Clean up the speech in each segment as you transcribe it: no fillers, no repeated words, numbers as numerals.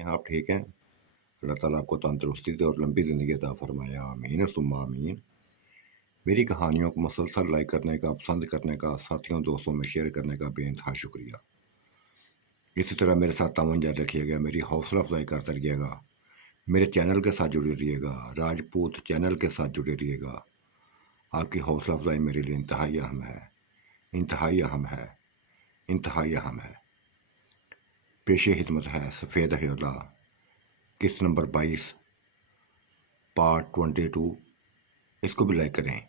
हैं आप ठीक हैं? अल्लाह ताला आपको तंदुरुस्ती दे और लंबी ज़िंदगी अता फ़रमाए आमीन सुम्मा आमीन। मेरी कहानियों को मुसलसल लाइक करने का, पसंद करने का, साथियों दोस्तों में शेयर करने का बेइंतहा शुक्रिया। इसी तरह मेरे साथ ताउन जारी रखिएगा, मेरी हौसला अफजाई करते रहिएगा, मेरे चैनल के साथ जुड़े रहिएगा, राजपूत चैनल के साथ जुड़े रहिएगा। आपकी हौसला अफजाई मेरे लिए इंतहाई अहम है, इंतहाई अहम है, इंतहाई अहम है। पेशे खिदमत है सफ़ेद हयोला, किस्त नंबर 22, पार्ट 22। इसको भी लाइक करें,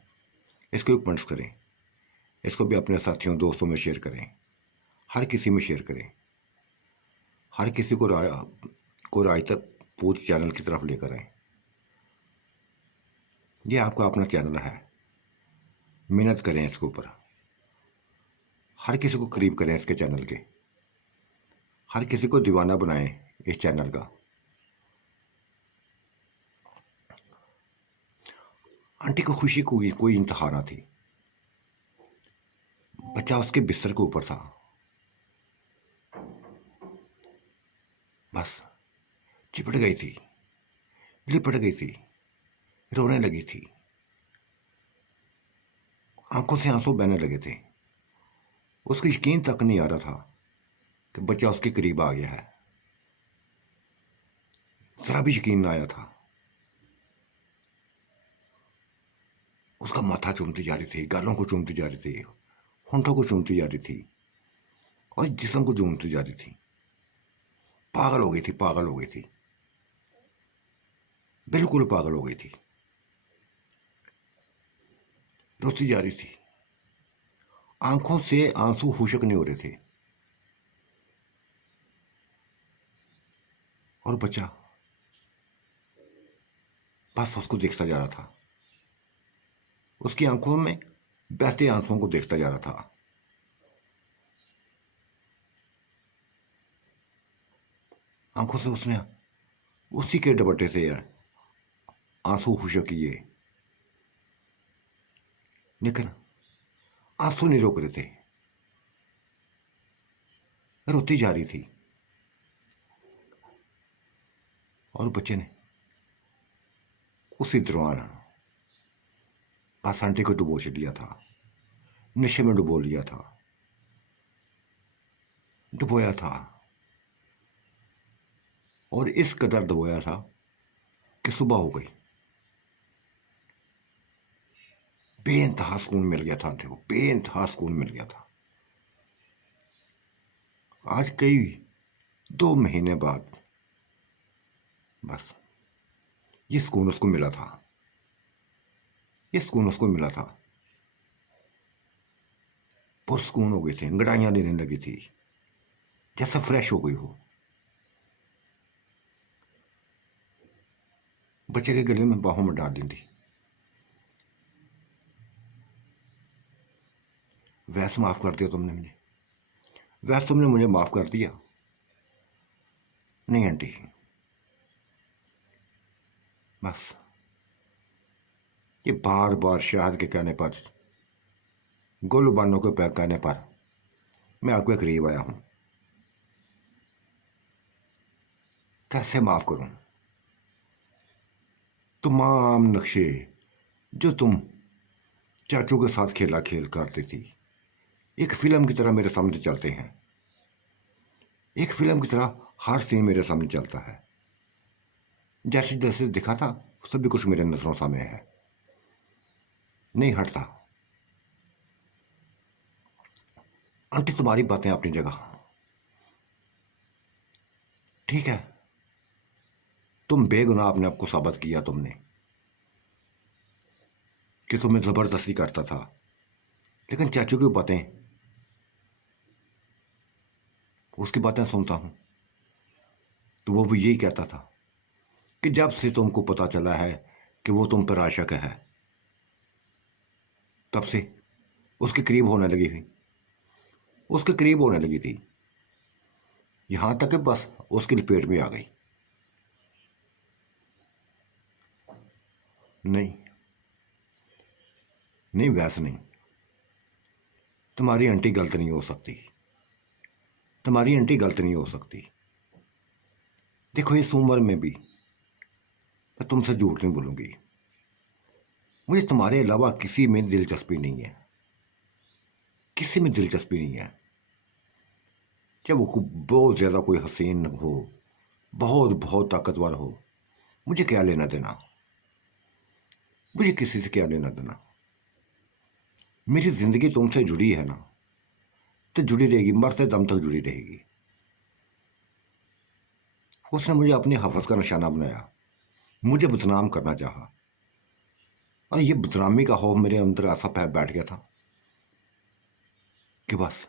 इसको भी कमेंट्स करें, इसको भी अपने साथियों दोस्तों में शेयर करें, हर किसी में शेयर करें, हर किसी को राय तक पूरे चैनल की तरफ लेकर आएँ। ये आपका अपना चैनल है, मेहनत करें इसके ऊपर, हर किसी को करीब करें इसके चैनल के, हर किसी को दीवाना बनाएं इस चैनल का। आंटी को खुशी को कोई इंतहा ना थी, बच्चा उसके बिस्तर के ऊपर था, बस चिपट गई थी, लिपट गई थी, रोने लगी थी, आंखों से आंसू बहने लगे थे। उसको यकीन तक नहीं आ रहा था कि बच्चा उसके करीब आ गया है, जरा भी यकीन ना आया था। उसका माथा चूमती जा रही थी, गालों को चूमती जा रही थी, होंठों को चूमती जा रही थी और जिस्म को चूमती जा रही थी। पागल हो गई थी, पागल हो गई थी, बिल्कुल पागल हो गई थी, रोती जा रही थी, आंखों से आंसू हुशक नहीं हो रहे थे। और बच्चा बस उसको देखता जा रहा था, उसकी आंखों में बहते आंसुओं को देखता जा रहा था। आंखों से उसने उसी के दुपट्टे से आंसू खुशक किए, लेकिन आंसू नहीं रोक रहे थे, रोती जा रही थी। और बच्चे ने उसी दौरान बस आंटी को डुबोच लिया था, नशे में डुबो लिया था, डुबोया था, और इस कदर डुबोया था कि सुबह हो गई। बेइंतहा सुकून मिल गया था आंटी को, बेइंतहा सुकून मिल गया था। आज कई 2 महीने बाद बस ये सुकून उसको मिला था, ये सुकून उसको मिला था। पुरसकून हो गई थी, अंगड़ाइयाँ देने लगी थी, जैसा फ्रेश हो गई हो। बच्चे के गले में बाहों में डाल दी थी। वैसे माफ कर दिया तुमने मुझे, वैसे तुमने मुझे माफ कर दिया। नहीं आंटी, बस ये बार बार शहद के कहने पर, गोलूबानों के पैक कहने पर मैं आपके करीब आया हूं। कैसे माफ करूं? तमाम नक्शे जो तुम चाचू के साथ खेला खेल करती थी, एक फिल्म की तरह मेरे सामने चलते हैं, एक फिल्म की तरह हर सीन मेरे सामने चलता है। जैसे जैसे दिखा था सभी कुछ मेरे नजरों सामने है, नहीं हटता। आंटी तुम्हारी बातें अपनी जगह ठीक है, तुम बेगुनाह अपने आप को साबित किया तुमने कि तुम्हें जबरदस्ती करता था, लेकिन चाचू की बातें, उसकी बातें सुनता हूं तो वो भी यही कहता था कि जब से तुमको पता चला है कि वो तुम पर आशिक है, तब से उसके करीब होने लगी थी, उसके करीब होने लगी थी, यहां तक कि बस उसकी लपेट में आ गई। नहीं नहीं, वैसे नहीं, तुम्हारी आंटी गलत नहीं हो सकती, तुम्हारी आंटी गलत नहीं हो सकती। देखो, इस उम्र में भी मैं तुमसे झूठ नहीं बोलूंगी। मुझे तुम्हारे अलावा किसी में दिलचस्पी नहीं है, किसी में दिलचस्पी नहीं है। चाहे वो बहुत ज़्यादा कोई हसीन हो, बहुत बहुत ताकतवर हो, मुझे क्या लेना देना, मुझे किसी से क्या लेना देना। मेरी ज़िंदगी तुमसे जुड़ी है ना, तो जुड़ी रहेगी, मरते दम तक जुड़ी रहेगी। उसने मुझे अपनी हवस का निशाना बनाया, मुझे बदनाम करना चाहा, और ये बदनामी का खौफ मेरे अंदर ऐसा बैठ गया था कि बस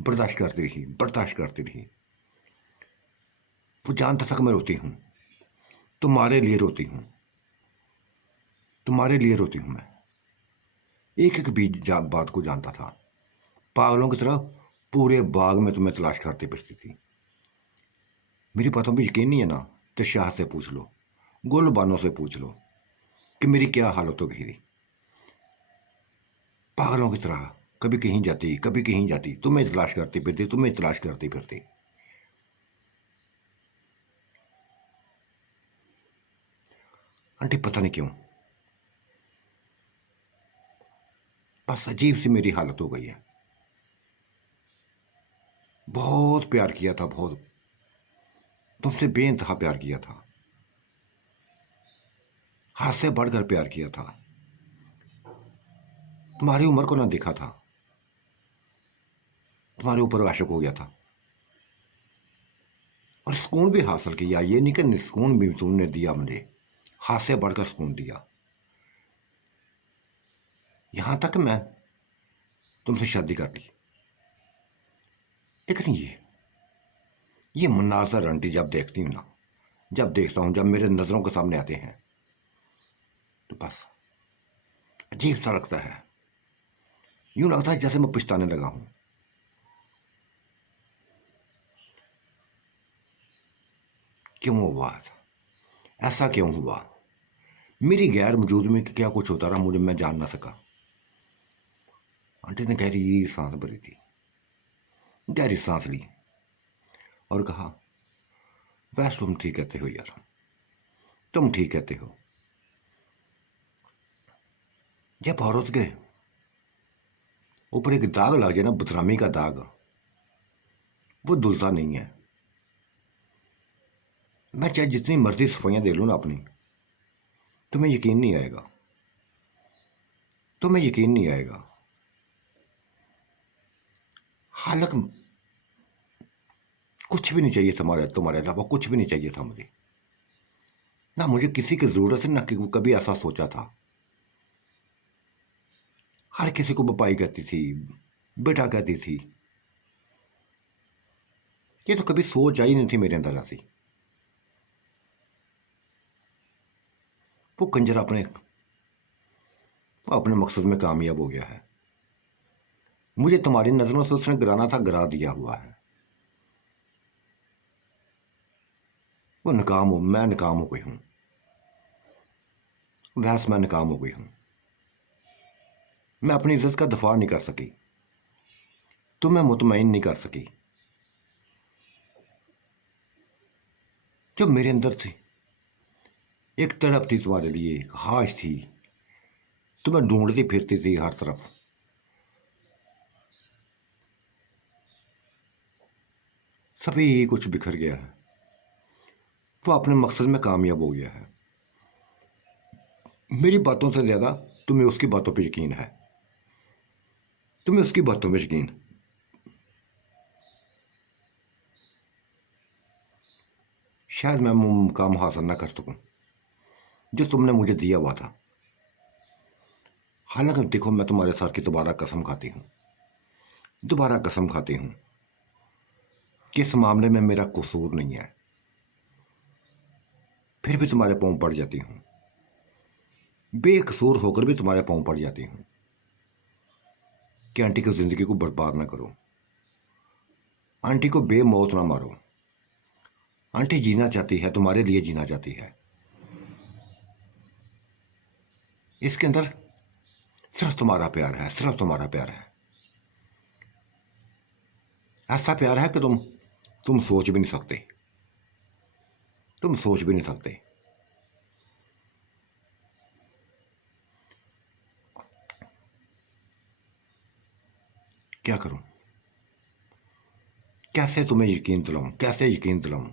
बर्दाश्त करती रही, बर्दाश्त करती रही। वो जानता था कि मैं रोती हूँ, तुम्हारे लिए रोती हूँ, तुम्हारे लिए रोती हूँ मैं। एक एक भी बात को जानता था। पागलों की तरह पूरे बाग में तुम्हें तलाश करती फिरती थी। मेरी बातों पर यकीन नहीं है ना, तो शाह से पूछ लो, गुलबानों से पूछ लो कि मेरी क्या हालत हो गई थी। पागलों की तरह कभी कहीं जाती, कभी कहीं जाती, तुम्हें तलाश करती फिरती, तुम्हें तलाश करती फिरती। आंटी पता नहीं क्यों, बस अजीब सी मेरी हालत हो गई है। बहुत प्यार किया था, बहुत, तुमसे बेइंतहा प्यार किया था, हाथ से बढ़कर प्यार किया था। तुम्हारी उम्र को ना देखा था, तुम्हारे ऊपर आशिक हो गया था, और सुकून भी हासिल किया। ये नहीं कि सुकून भी तुमने दिया मुझे, हाथ से बढ़कर सुकून दिया। यहां तक मैं तुमसे शादी कर ली। लेकिन ये मुनाजर आंटी जब देखती हूँ ना, जब देखता हूँ, जब मेरे नज़रों के सामने आते हैं, तो बस अजीब सा लगता है। यूं लगता है जैसे मैं पछताने लगा हूं। क्यों हुआ ऐसा, क्यों हुआ? मेरी गैर मौजूद में क्या कुछ होता रहा, मुझे मैं जान ना सका। आंटी ने गहरी सांस भरी थी, गहरी सांस ली और कहा, वैसे तुम ठीक कहते हो यार, तुम ठीक कहते हो। जब औरत के ऊपर एक दाग लग जाए ना, बदनामी का दाग, वो धुलता नहीं है। मैं चाहे जितनी मर्जी सफाइयां दे लूँ ना अपनी, तुम्हें यकीन नहीं आएगा, तुम्हें यकीन नहीं आएगा। हालांकि कुछ भी नहीं चाहिए तुम्हारे तुम्हारे अलावा, कुछ भी नहीं चाहिए था मुझे। ना मुझे किसी की जरूरत है, ना कभी ऐसा सोचा था। हर किसी को बपाई कहती थी, बेटा कहती थी। ये तो कभी सोच आई नहीं थी मेरे अंदर ऐसी। वो कंजर अपने मकसद में कामयाब हो गया है। मुझे तुम्हारी नजरों से उसने गिराना था, गिरा दिया हुआ है। वो नाकाम हो, मैं नाकाम हो गई हूं, वैस मैं नाकाम हो गई हूं। मैं अपनी इज्जत का दफा नहीं कर सकी, तुम्हें मुतमईन नहीं कर सकी। जो मेरे अंदर थी, एक तड़प थी तुम्हारे लिए, एक ख्वाहिश थी, तुम्हें ढूंढती फिरती थी हर तरफ। सभी कुछ बिखर गया है। वो अपने मकसद में कामयाब हो गया है। मेरी बातों से ज्यादा तुम्हें उसकी बातों पर यकीन है, तुम्हें उसकी बातों में यकीन। शायद मैं मुकाम हासिल ना कर सकूं जो तुमने मुझे दिया हुआ था। हालांकि देखो, मैं तुम्हारे साथ की दोबारा कसम खाती हूँ, दोबारा कसम खाती हूँ कि इस मामले में मेरा कसूर नहीं है। फिर भी तुम्हारे पाँव पड़ जाती हूँ, बेकसूर होकर भी तुम्हारे पाँव पड़ जाती हूँ कि आंटी की जिंदगी को बर्बाद ना करो, आंटी को बेमौत ना मारो। आंटी जीना चाहती है, तुम्हारे लिए जीना चाहती है। इसके अंदर सिर्फ तुम्हारा प्यार है, सिर्फ तुम्हारा प्यार है। ऐसा प्यार है कि तुम सोच भी नहीं सकते। तुम सोच भी नहीं सकते। क्या करूं? कैसे तुम्हें यकीन दिलाऊं? कैसे यकीन दिलाऊं?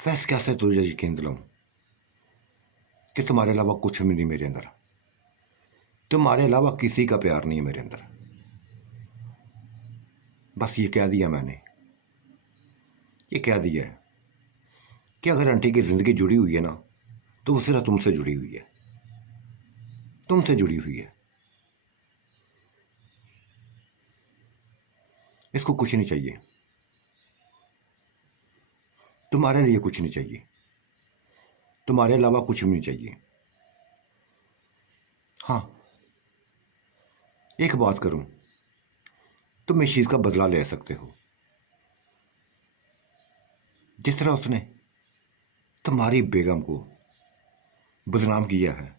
वैसे कैसे तुझे यकीन दिलाऊं कि तुम्हारे अलावा कुछ भी नहीं मेरे अंदर? तुम्हारे अलावा किसी का प्यार नहीं है मेरे अंदर। बस ये कह दिया मैंने, ये कह दिया है कि अगर आंटी की जिंदगी जुड़ी हुई है ना, तो वो सिर्फ तुमसे जुड़ी हुई है, तुमसे जुड़ी हुई है। इसको कुछ नहीं चाहिए, तुम्हारे लिए कुछ नहीं चाहिए, तुम्हारे अलावा कुछ भी नहीं चाहिए। हाँ, एक बात करूं, तुम इस चीज का बदला ले सकते हो। जिस तरह उसने तुम्हारी बेगम को बदनाम किया है,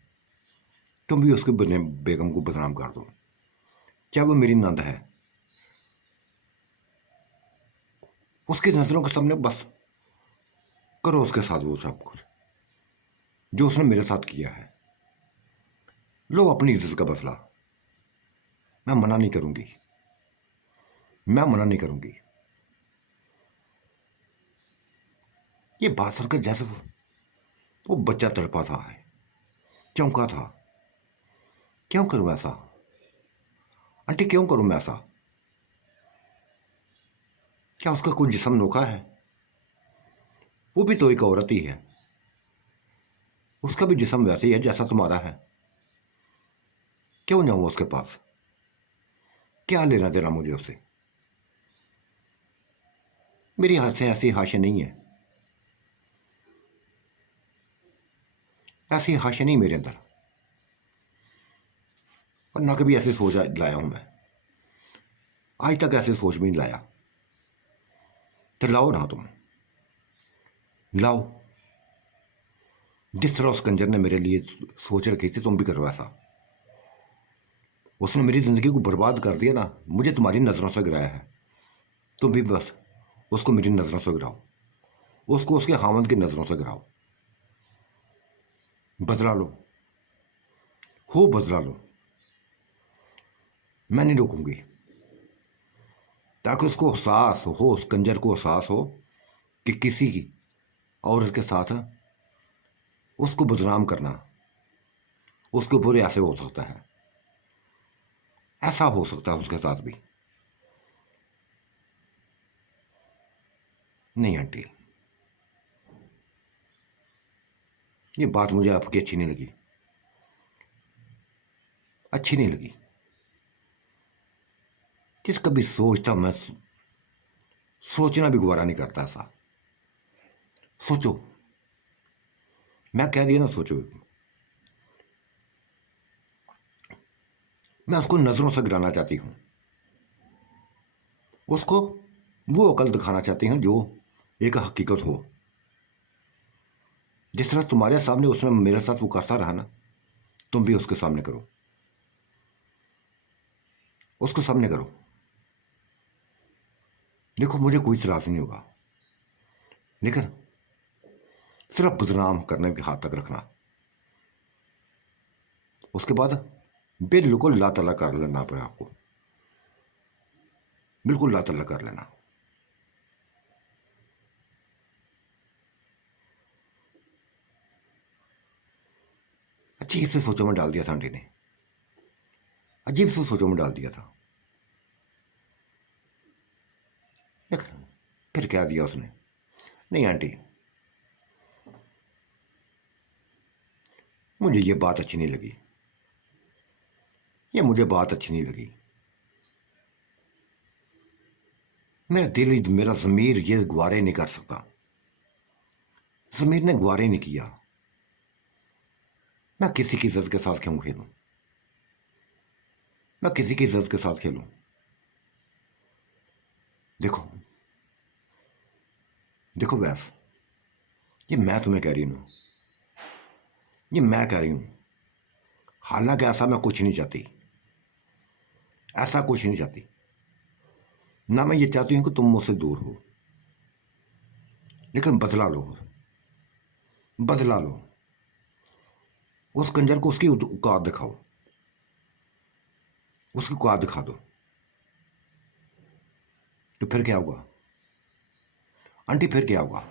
तुम भी उसके बेगम को बदनाम कर दो। चाहे वो मेरी नंद है, उसकी नजरों के सामने बस करो उसके साथ वो सब कुछ जो उसने मेरे साथ किया है। लो अपनी इज्जत का बदला। मैं मना नहीं करूंगी, मैं मना नहीं करूंगी। ये बात सुनकर जैसे वो बच्चा तड़पा था, है चौंका था। क्यों करूं ऐसा आंटी, क्यों करूं मैं ऐसा? क्या उसका कोई जिस्म नोखा है? वो भी तो एक औरत ही है, उसका भी जिस्म वैसे ही है जैसा तुम्हारा है। क्यों जाऊं उसके पास? क्या लेना देना मुझे उससे? मेरी हाथ से ऐसी हाशे नहीं है, ऐसी हाशे नहीं मेरे अंदर, और ना कभी ऐसी सोच लाया हूं मैं। आज तक ऐसी सोच भी नहीं लाया। तो लाओ ना, तुम लाओ। जिस तरह उस कंजर ने मेरे लिए सोच रखी थी, तुम भी करो ऐसा। उसने मेरी जिंदगी को बर्बाद कर दिया ना, मुझे तुम्हारी नजरों से गिराया है। तुम भी बस उसको मेरी नजरों से गिराओ, उसको उसके हामद की नजरों से गिराओ। बदला लो, हो बदला लो। मैं नहीं रोकूंगी, ताकि उसको एहसास हो, उस कंजर को एहसास हो कि किसी की और उसके साथ उसको बदनाम करना उसके ऊपर ऐसे हो सकता है, ऐसा हो सकता है उसके साथ भी। नहीं आंटी, ये बात मुझे आपकी अच्छी नहीं लगी, अच्छी नहीं लगी। जिस कभी सोचता मैं सोचना भी गवारा नहीं करता ऐसा। सोचो, मैं कह दिया ना सोचो। मैं उसको नजरों से गिराना चाहती हूँ, उसको वो अकल दिखाना चाहती हूँ जो एक हकीकत हो। जिस तरह तुम्हारे सामने उसने मेरे साथ वो करता रहा ना, तुम भी उसके सामने करो, उसको सामने करो। देखो, मुझे कोई इतराज नहीं होगा, लेकिन सिर्फ बदनाम करने के हाथ तक रखना। उसके बाद बिल्कुल ला तला कर लेना अपने आपको, बिल्कुल ला तला कर लेना। अजीब से सोचों में डाल दिया था आंटी ने, अजीब से सोचों में डाल दिया था। लेकिन फिर क्या दिया उसने? नहीं आंटी, मुझे ये बात अच्छी नहीं लगी, ये मुझे बात अच्छी नहीं लगी। मेरा दिल, मेरा ज़मीर ये गुवारे नहीं कर सकता, ज़मीर ने गुवारे नहीं किया। मैं किसी की इज्जत के साथ क्यों खेलूं? मैं किसी की इज्जत के साथ खेलूं? देखो, देखो वैस, ये मैं तुम्हें कह रही हूं, ये मैं कह रही हूं। हालांकि ऐसा मैं कुछ नहीं चाहती, ऐसा कुछ नहीं चाहती। ना मैं ये चाहती हूं कि तुम मुझसे दूर हो, लेकिन बदला लो, बदला लो। उस कंजर को उसकी औकात दिखाओ, उसकी औकात दिखा दो। तो फिर क्या होगा आंटी, फिर क्या होगा?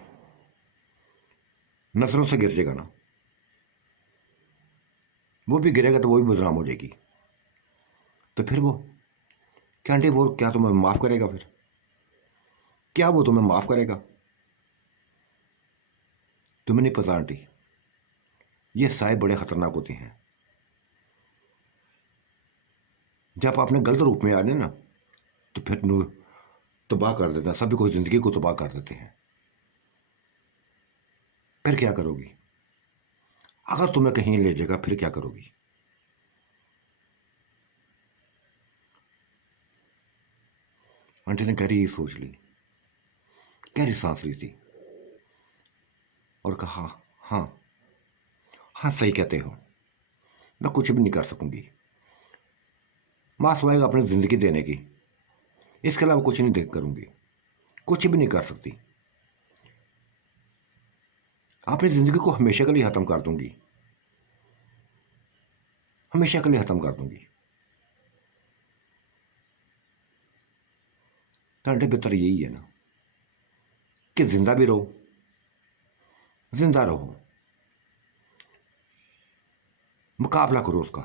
नजरों से गिर जाएगा ना, वो भी गिरेगा तो वो भी बदनाम हो जाएगी। तो फिर वो क्या आंटी, वो क्या तुम्हें माफ करेगा? फिर क्या वो तुम्हें माफ करेगा? तुम्हें नहीं पता आंटी, ये साए बड़े खतरनाक होते हैं। जब आप अपने गलत रूप में आ जाए ना, तो फिर तबाह कर देते हैं, सभी को जिंदगी को तबाह कर देते हैं। फिर क्या करोगी? अगर तुम्हें कहीं ले जाएगा फिर क्या करोगी? आंटी ने गहरी सोच ली, गहरी सांस ली थी और कहा, हाँ हाँ सही कहते हो, मैं कुछ भी नहीं कर सकूंगी माँ सिवाय अपनी जिंदगी देने की, इसके अलावा कुछ नहीं देख करूंगी, कुछ भी नहीं कर सकती। अपनी जिंदगी को हमेशा के लिए खत्म कर दूंगी, हमेशा के लिए खत्म कर दूंगी। तो आंटी बेहतर यही है ना कि जिंदा भी रहो, जिंदा रहो, मुकाबला करो उसका।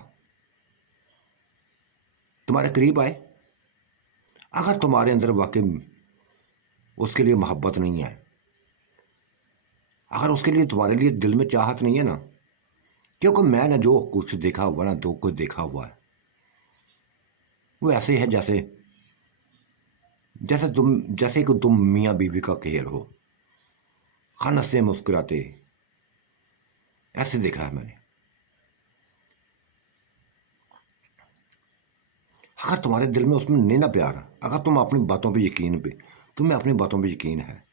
तुम्हारे करीब आए, अगर तुम्हारे अंदर वाकई उसके लिए मोहब्बत नहीं है, अगर उसके लिए तुम्हारे लिए दिल में चाहत नहीं है ना, क्योंकि मैंने जो कुछ देखा हुआ ना, जो कुछ देखा हुआ है वो ऐसे है जैसे जैसे कि तुम मियाँ बीवी का खेल हो, हंसते मुस्कुराते, ऐसे देखा है मैंने। अगर तुम्हारे दिल में उसमें नहीं ना प्यार, अगर तुम अपनी बातों पे यकीन पे तुम्हें अपनी बातों पे यकीन है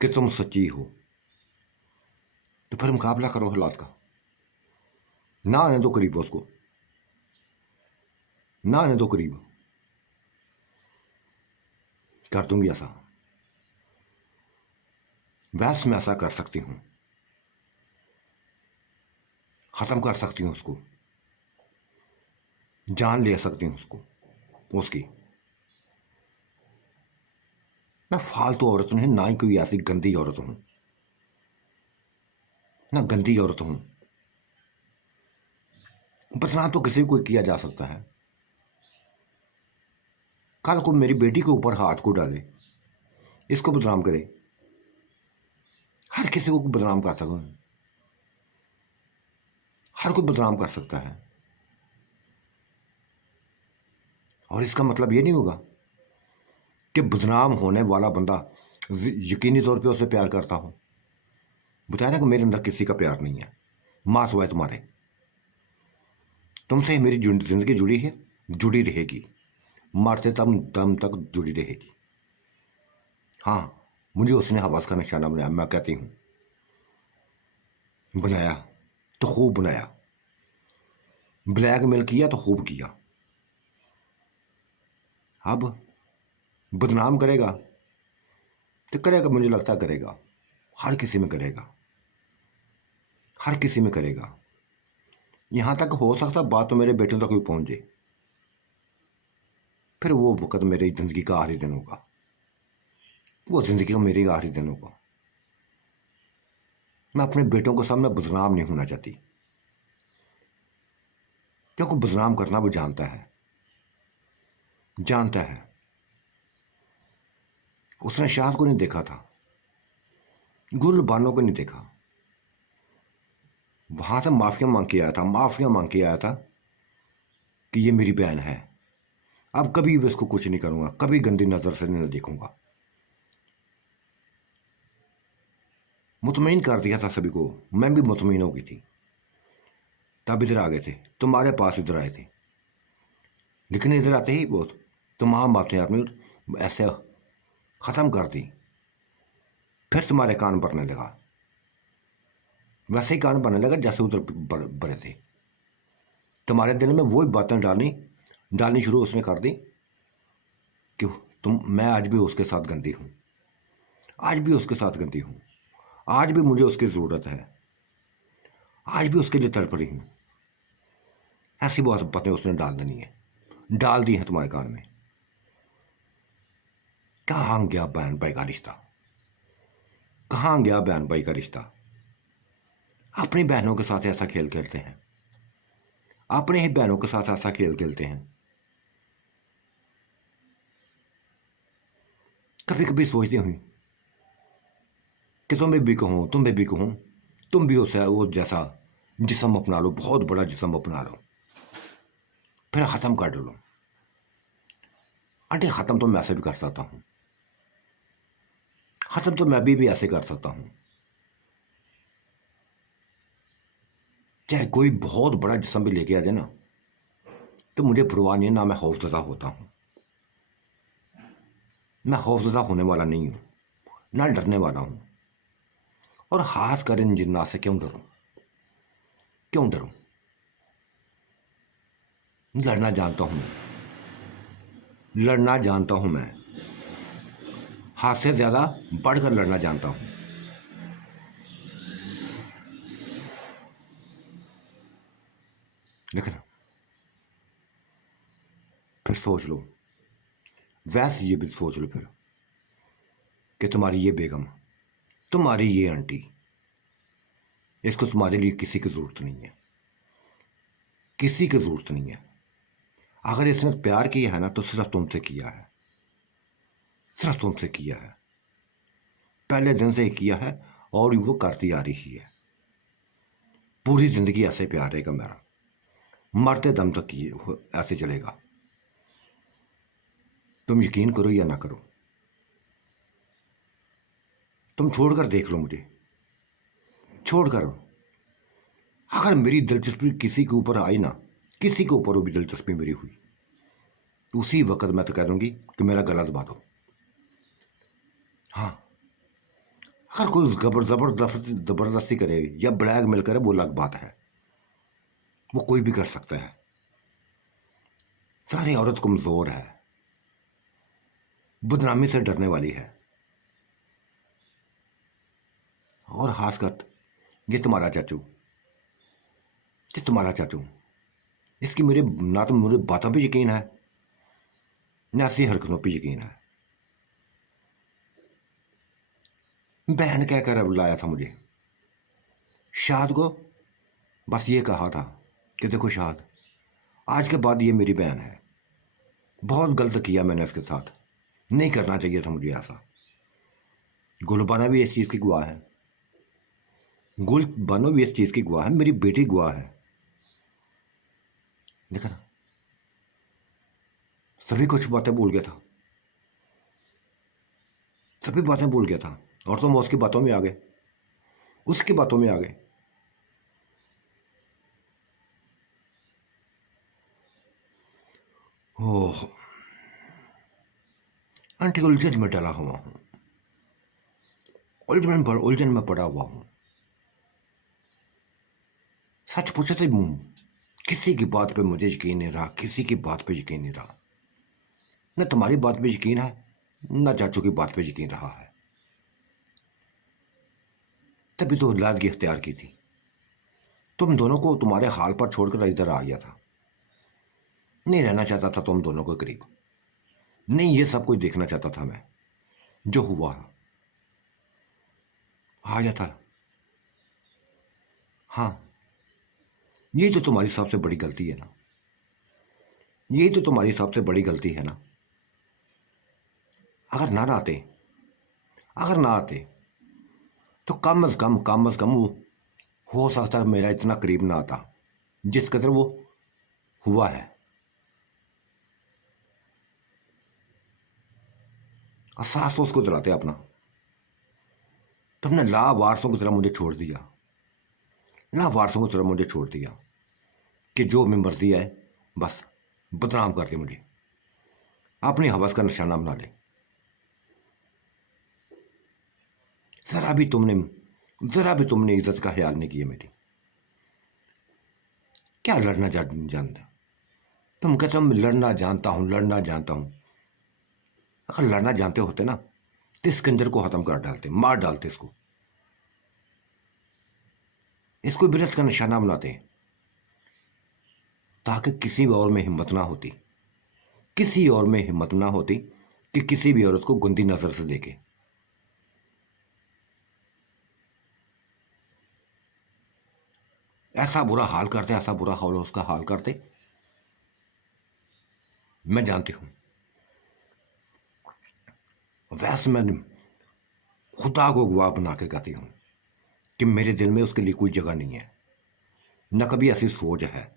कि तुम सच्ची हो, तो फिर मुकाबला करो हालात का। ना आने दो करीब उसको, ना आने दो करीब। कर दूंगी ऐसा, वैसे मैं ऐसा कर सकती हूँ, खत्म कर सकती हूँ उसको, जान ले सकती हूँ उसको, उसकी। मैं फालतू औरत नहीं, ना ही कोई ऐसी गंदी औरत हूँ, ना गंदी औरत हूँ। बदनाम तो किसी को किया जा सकता है। कल को मेरी बेटी के ऊपर हाथ को डाले, इसको बदनाम करे, हर किसी को बदनाम कर सकता है, हर कोई बदनाम कर सकता है। और इसका मतलब ये नहीं होगा कि बदनाम होने वाला बंदा यकीनी तौर पे उससे प्यार करता हो। बताया ना कि मेरे अंदर किसी का प्यार नहीं है, माँ सिवाय तुम्हारे। तुमसे मेरी जिंदगी जुड़ी है, जुड़ी रहेगी, मरते दम दम तक जुड़ी रहेगी। हाँ, मुझे उसने हवस का निशाना बनाया, मैं कहती हूँ बनाया तो खूब बनाया, ब्लैकमेल किया तो खूब किया। अब बदनाम करेगा तो करेगा, मुझे लगता करेगा, हर किसी में करेगा, हर किसी में करेगा। यहाँ तक हो सकता बात तो मेरे बेटों तक भी पहुँच जाए, फिर वो वक़्त मेरी ज़िंदगी का आखिरी दिन होगा, वो ज़िंदगी का मेरी आखिरी दिन होगा। मैं अपने बेटों के सामने बदनाम नहीं होना चाहती, क्योंकि बदनाम करना वो जानता है, जानता है। उसने शाद को नहीं देखा था, गुल बानों को नहीं देखा, वहां से माफिया मांग के आया था, माफिया मांग के आया था कि ये मेरी बहन है, अब कभी भी इसको कुछ नहीं करूंगा, कभी गंदी नजर से नहीं देखूंगा। मुतमईन कर दिया था सभी को, मैं भी मुतमईन हो गई थी, तब इधर आ गए थे, तुम्हारे पास इधर आए थे। लेकिन इधर आते ही बहुत तमाम बातें आपने ऐसे ख़त्म कर दी, फिर तुम्हारे कान भरने लगा, वैसे ही कान भरने लगा जैसे उधर भरे थे। तुम्हारे दिल में वही बातें डालनी शुरू उसने कर दी कि मैं आज भी उसके साथ गंदी हूँ, आज भी उसके साथ गंदी हूँ, आज भी मुझे उसकी ज़रूरत है, आज भी उसके लिए तड़प रही हूँ। ऐसी बहुत बातें उसने डाल देनी है, डाल दी है तुम्हारे कान में। कहाँ गया बहन भाई का रिश्ता, कहाँ गया बहन भाई का रिश्ता। अपनी बहनों के साथ ऐसा खेल खेलते हैं, अपने ही बहनों के साथ ऐसा खेल खेलते हैं। कभी कभी सोचती हुई कि तुम्हें भी कहूँ, तुम्हें भी कहूँ, तुम भी उसे वो जैसा जिस्म अपना लो, बहुत बड़ा जिस्म अपना लो, फिर ख़त्म कर डालो। आंटी ख़त्म तो मैं ऐसे भी कर सकता हूँ, ख़त्म तो मैं भी ऐसे कर सकता हूँ। चाहे कोई बहुत बड़ा जिस्म भी लेके आ जाए ना, तो मुझे परवाह नहीं है, ना मैं खौफज़दा होता हूँ। मैं खौफज़दा होने वाला नहीं हूँ, ना डरने वाला हूँ। और खास कर इन जिन्नात से क्यों डरूँ, क्यों डरूँ? लड़ना जानता हूँ मैं, लड़ना जानता हूँ मैं, हाथ से ज़्यादा बढ़कर लड़ना जानता हूँ। लेकिन फिर सोच लो, वैसे ये भी सोच लो फिर कि तुम्हारी ये बेगम, तुम्हारी ये आंटी, इसको तुम्हारे लिए किसी की ज़रूरत नहीं है, किसी की ज़रूरत नहीं है। अगर इसने प्यार किया है ना तो सिर्फ तुमसे किया है, सिर्फ तुमसे किया है, पहले दिन से ही किया है और वो करती आ रही है। पूरी ज़िंदगी ऐसे प्यार रहेगा मेरा, मरते दम तक ये ऐसे चलेगा। तुम यकीन करो या ना करो, तुम छोड़कर देख लो मुझे, छोड़कर। अगर मेरी दिलचस्पी किसी के ऊपर आई ना, किसी के ऊपर वो भी दिलचस्पी मेरी हुई, तो उसी वक्त मैं तो कह दूंगी कि मेरा गला दबा दो। हाँ, अगर कोई ज़बरदस्ती करे या ब्लैकमेल करे वो अलग बात है, वो कोई भी कर सकता है। सारी औरत कमज़ोर है, बदनामी से डरने वाली है। और खासकर ये तुम्हारा चाचू, ये तुम्हारा चाचू, इसकी मेरे ना तो मुझे बातों पे यकीन है, ना ऐसी हरकतों पे यकीन है। बहन कह कर बुलाया था मुझे शाद को, बस ये कहा था कि देखो शाद, आज के बाद ये मेरी बहन है, बहुत गलत किया मैंने इसके साथ, नहीं करना चाहिए था मुझे ऐसा। गुलबाना भी इस चीज़ की गवाह है, गुलबानो भी इस चीज़ की गवाह है, मेरी बेटी गवाह है। देखा ना, सभी कुछ बातें भूल गया था, सभी बातें भूल गया था, और तुम उसकी बातों में आ गए, उसकी बातों में आ गए। ओह, आंटी उलझन में डला हुआ हूँ, उलझन में पड़ा हुआ हूँ। सच पूछे तो किसी की बात पे मुझे यकीन नहीं रहा, किसी की बात पे यकीन नहीं रहा। न तुम्हारी बात पे यकीन है, न चाचू की बात पे यकीन रहा है। तभी तो लादगी इख्तियार की थी, तुम दोनों को तुम्हारे हाल पर छोड़कर इधर आ गया था। नहीं रहना चाहता था तुम दोनों के करीब, नहीं ये सब कुछ देखना चाहता था मैं, जो हुआ आ गया था। हाँ, ये जो तुम्हारी सबसे बड़ी गलती है ना, ये जो तुम्हारी सबसे बड़ी गलती है ना, अगर ना आते, अगर ना आते तो कम अज कम वो हो सकता है मेरा इतना करीब ना आता जिस कदर वो हुआ है। एहसास तो उसको दिलाते अपना, तुमने लावारसों की तरह मुझे छोड़ दिया, लावारसों की तरह मुझे छोड़ दिया कि जो मैं मर्जी है बस बदनाम कर दे मुझे, अपनी हवस का निशाना बना ले। जरा भी तुमने इज्जत का ख्याल नहीं किया मेरी। क्या लड़ना जानता, तुम कहते हो मैं लड़ना जानता हूँ, लड़ना जानता हूँ। अगर लड़ना जानते होते ना तो इस कंजर को खत्म कर डालते, मार डालते इसको बिरत का निशाना बनाते, ताकि किसी और में हिम्मत ना होती, किसी और में हिम्मत ना होती कि किसी भी औरत को गंदी नजर से देखे। ऐसा बुरा हाल करते, ऐसा बुरा हाल उसका हाल करते। मैं जानती हूं, वैसे मैं खुदा को गवाह बना के कहती हूं कि मेरे दिल में उसके लिए कोई जगह नहीं है, न कभी ऐसी सोच है,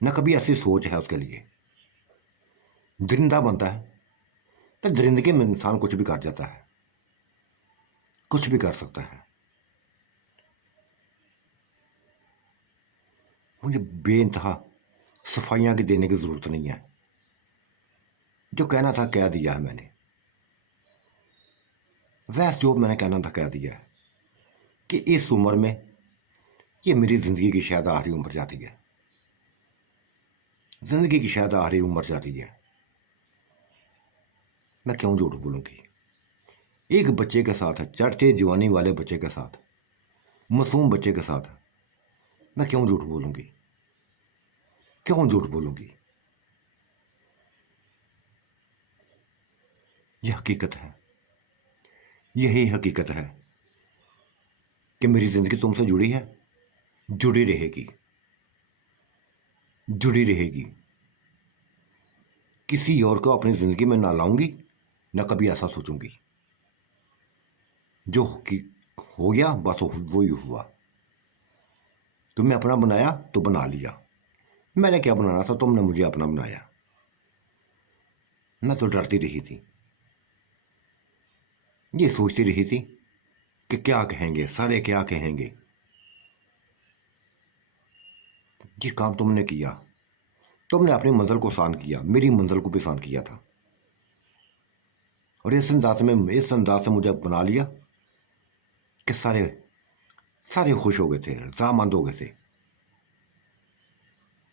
न कभी ऐसी सोच है उसके लिए। दरिंदा बनता है तो दरिंदगी में इंसान कुछ भी कर जाता है, कुछ भी कर सकता है। मुझे बेइंतहा सफाइयां की देने की जरूरत नहीं है, जो कहना था कह दिया है मैंने। वैसे जो मैंने कहना था कह दिया है कि इस उम्र में ये मेरी ज़िंदगी की शायद आखिरी उम्र जाती है, ज़िंदगी की शायद आखिरी उम्र जाती है। मैं क्यों झूठ बोलूँगी? एक बच्चे के साथ, चढ़ते जवानी वाले बच्चे के साथ, मासूम बच्चे के साथ मैं क्यों झूठ बोलूँगी? क्यों झूठ बोलूँगी? यह हकीकत है, यही हकीकत है कि मेरी ज़िंदगी तुमसे जुड़ी है, जुड़ी रहेगी, जुड़ी रहेगी। किसी और को अपनी ज़िंदगी में ना लाऊंगी, ना कभी ऐसा सोचूंगी। जो हो गया बस वो ही हुआ। तुमने अपना बनाया तो बना लिया, मैंने क्या बनाना था, तुमने मुझे अपना बनाया। मैं तो डरती रही थी, ये सोचती रही थी कि क्या कहेंगे सारे, क्या कहेंगे। ये काम तुमने किया, तुमने अपनी मंजिल को आसान किया, मेरी मंजिल को भी आसान किया था। और इस अंदाज से मुझे बना लिया कि सारे सारे खुश हो गए थे, रजामंद हो गए थे।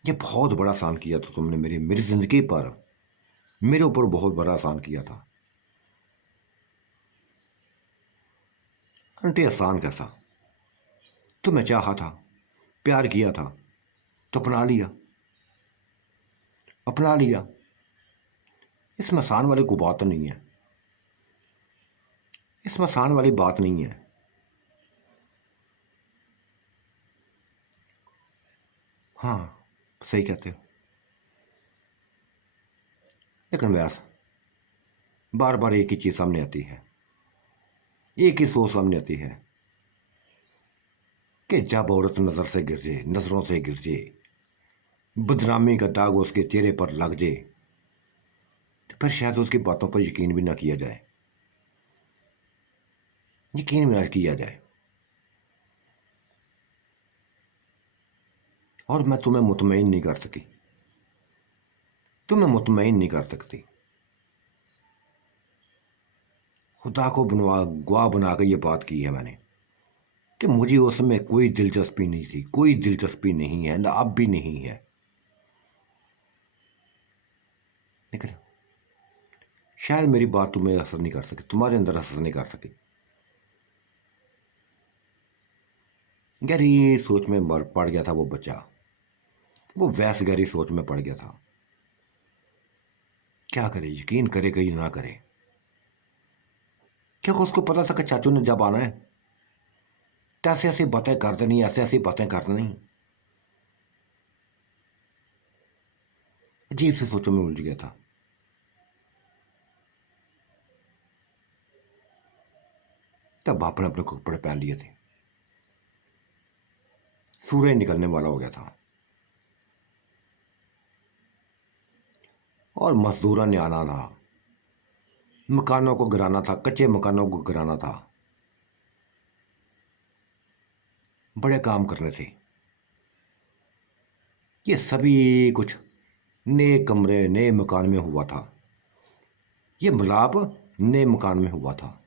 ये बहुत बड़ा आसान किया था तुमने मेरी मेरी जिंदगी पर, मेरे ऊपर बहुत बड़ा आसान किया था। आंटी आसान कैसा? तुम्हें चाहा था, प्यार किया था तो अपना लिया, अपना लिया। इसमें आसान वाली कोई बात नहीं है, इसमें आसान वाली बात नहीं है। हाँ, सही कहते हो। लेकिन व्यास बार बार एक ही चीज सामने आती है, एक ही सोच सामने आती है कि जब औरत नजर से गिर जाए, नजरों से गिर जाए, बदनामी का दाग उसके चेहरे पर लग जाए, तो फिर शायद उसकी बातों पर यकीन भी ना किया जाए, यकीन भी ना किया जाए। और मैं तुम्हें मुतमईन नहीं कर सकी, तुम्हें मुतमईन नहीं कर सकती। खुदा को बनवा गवाह बना के ये बात की है मैंने कि मुझे उसमें कोई दिलचस्पी नहीं थी, कोई दिलचस्पी नहीं है, ना अब भी नहीं है। लेकिन शायद मेरी बात तुम्हें असर नहीं कर सकी, तुम्हारे अंदर असर नहीं कर सकी। गहरी सोच में पड़ गया था वो बच्चा, वो वैसे गहरी सोच में पड़ गया था। क्या करे, यकीन करे कि ना करे? क्योंकि उसको पता था कि चाचू ने जब आना है तो ऐसी ऐसी बातें कर देनी, ऐसी ऐसी बातें कर देनी। अजीब सी सोचों में उलझ गया था। तब बाप ने अपने कपड़े पहन लिए थे, सूरज निकलने वाला हो गया था और मजदूरों ने आना था, मकानों को गिराना था, कच्चे मकानों को गिराना था, बड़े काम करने थे। ये सभी कुछ नए कमरे नए मकान में हुआ था, ये मिलाप नए मकान में हुआ था,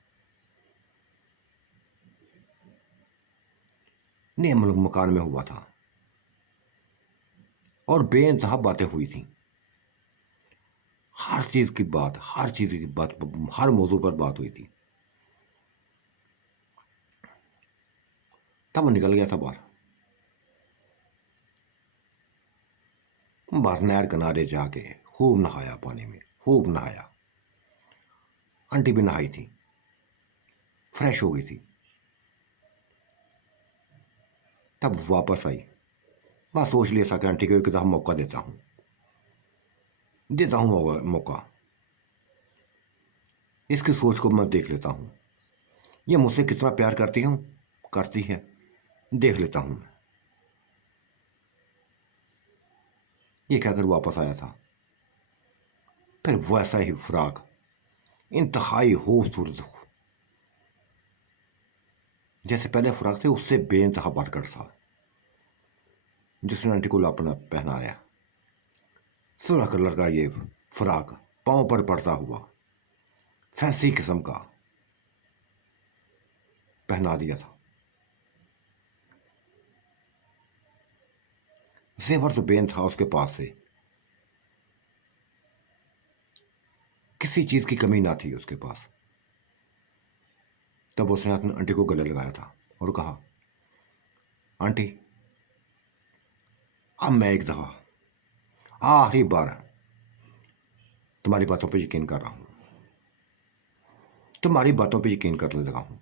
नए मकान में हुआ था। और बेइंतहा बातें हुई थी, हर चीज़ की बात, हर चीज़ की बात, हर मौजू पर बात हुई थी। तब वो निकल गया था बाहर। बाहर नहर किनारे जाके खूब नहाया, पानी में खूब नहाया। आंटी भी नहाई थी, फ्रेश हो गई थी। तब वापस आई। मैं सोच लिया था कि आंटी को एक दफ़ा मौका देता हूँ, मौका। इसकी सोच को मैं देख लेता हूँ, ये मुझसे कितना प्यार करती है, देख लेता हूँ मैं। ये कहकर वापस आया था। फिर वैसा ही फ्राक, इंतहाई खूबसूरत, जैसे पहले फ्राक थे उससे बेइंतहा बढ़कर था, जिसने आंटी को अपना पहनाया। सुरह कलर का ये फ्राक, पाँव पर पड़ता हुआ, फैंसी किस्म का पहना दिया था। जेवर तो बेन था उसके पास से, किसी चीज की कमी ना थी उसके पास। तब उसने अपने आंटी को गले लगाया था और कहा, आंटी अब मैं एक दफा आखिरी बार तुम्हारी बातों पर यकीन कर रहा हूं, तुम्हारी बातों पर यकीन करने लगा हूं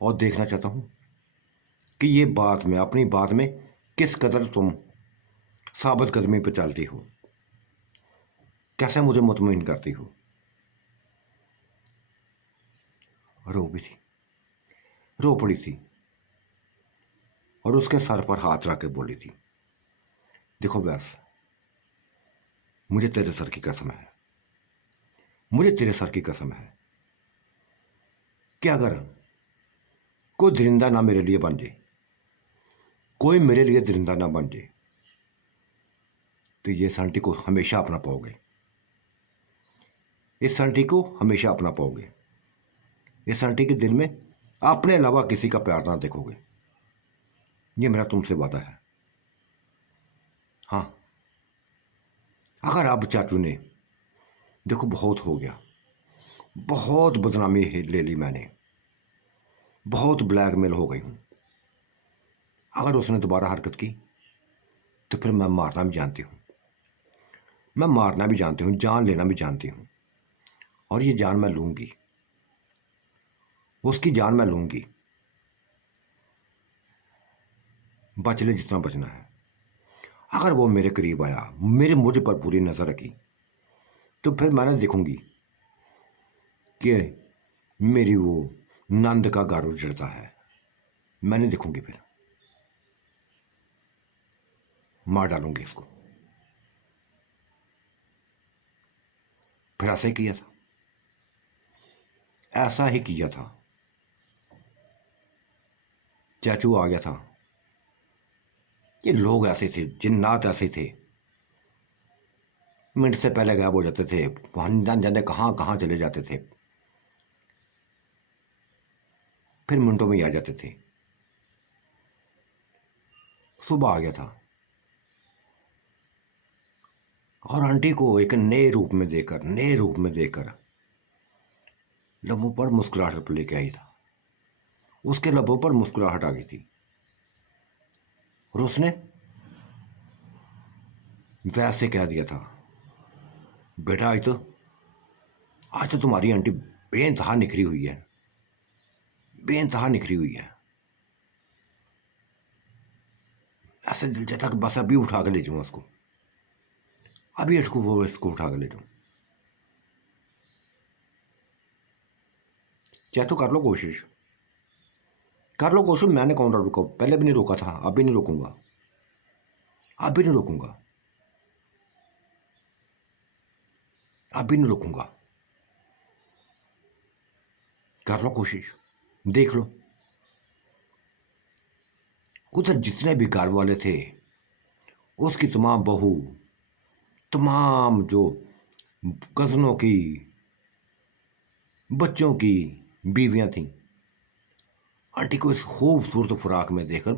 और देखना चाहता हूं कि ये बात में, अपनी बात में किस कदर तुम साबित कदमी पर चलती हो, कैसे मुझे मुतमईन करती हो। रो भी थी, रो पड़ी थी और उसके सर पर हाथ रख के बोली थी, देखो वैस, मुझे तेरे सर की कसम है, मुझे तेरे सर की कसम है कि अगर कोई दरिंदा ना मेरे लिए बन जाए, कोई मेरे लिए दरिंदा ना बन जाए, तो ये आंटी को हमेशा अपना पाओगे, इस आंटी को हमेशा अपना पाओगे, इस आंटी के दिल में अपने अलावा किसी का प्यार ना देखोगे। ये मेरा तुमसे वादा है। हाँ, अगर अब चाचू ने, देखो बहुत हो गया, बहुत बदनामी ले ली मैंने, बहुत ब्लैकमेल हो गई हूं। अगर उसने दोबारा हरकत की तो फिर मैं मारना भी जानती हूं, मैं मारना भी जानती हूं, जान लेना भी जानती हूं, और ये जान मैं लूंगी, उसकी जान मैं लूंगी, बच ले जितना बचना है। अगर वो मेरे करीब आया, मुझ पर पूरी नजर रखी, तो फिर मैंने देखूंगी कि मेरी वो नंद का घर उजड़ता है, मैंने देखूंगी, फिर मार डालूंगी इसको। फिर ऐसा ही किया था, ऐसा ही किया था। चाचू आ गया था। ये लोग ऐसे थे, जिन्नात ऐसे थे, मिनट से पहले गायब हो जाते थे, जान जाने कहाँ कहाँ चले जाते थे, फिर मिनटों में ही आ जाते थे। सुबह आ गया था और आंटी को एक नए रूप में देखकर लबों पर मुस्कुराहट लेके आई था, उसके लबों पर मुस्कुराहट आ गई थी और उसने वैसे कह दिया था, बेटा आज तो तुम्हारी आंटी बेइंतहा निखरी हुई है, बेइंतहा निखरी हुई है। ऐसे दिल चाहता कि बस अभी उठा कर ले जाऊँ उसको, अभी इसको उठा कर ले जाऊँ। चाहे तो कर लो कोशिश, कर लो कोशिश, मैंने कौन रोका, पहले भी नहीं रोका था, अब भी नहीं रोकूंगा, अब भी नहीं रोकूंगा, अब भी नहीं रोकूंगा। कर लो कोशिश, देख लो। उधर जितने भी घर वाले थे, उसकी तमाम बहू, तमाम जो कजनों की, बच्चों की बीवियां थीं, आंटी को इस खूबसूरत फ्राक में देखकर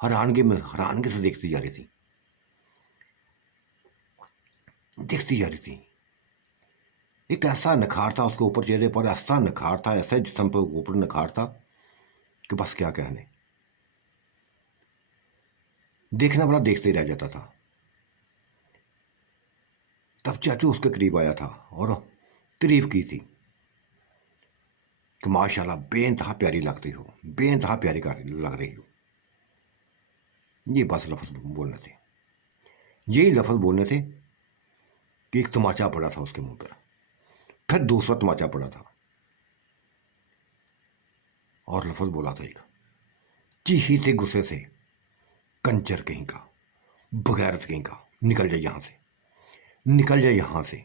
हैरानगी से देखती जा रही थी। दिखती जा रही थी। एक ऐसा निखार था उसके ऊपर, चेहरे पर ऐसा निखार था, ऐसे जिस्म पर ऊपर निखार था कि बस क्या कहने। देखना वाला देखते ही रह जाता था। तब चाचू उसके करीब आया था और तारीफ की थी कि माशाल्लाह बेइंतहा प्यारी लगती हो, बेइंतहा प्यारी लग रही हो। ये बस लफ्ज़ बोलने थे, यही लफ्ज़ बोलने थे कि एक तमाचा पड़ा था उसके मुंह पर। फिर दूसरा तमाचा पड़ा था और लफ्ज़ बोला था एक, चीही थे गुस्से से, कंजर कहीं का, बगैरत कहीं का, निकल जा यहां से, निकल जा यहां से,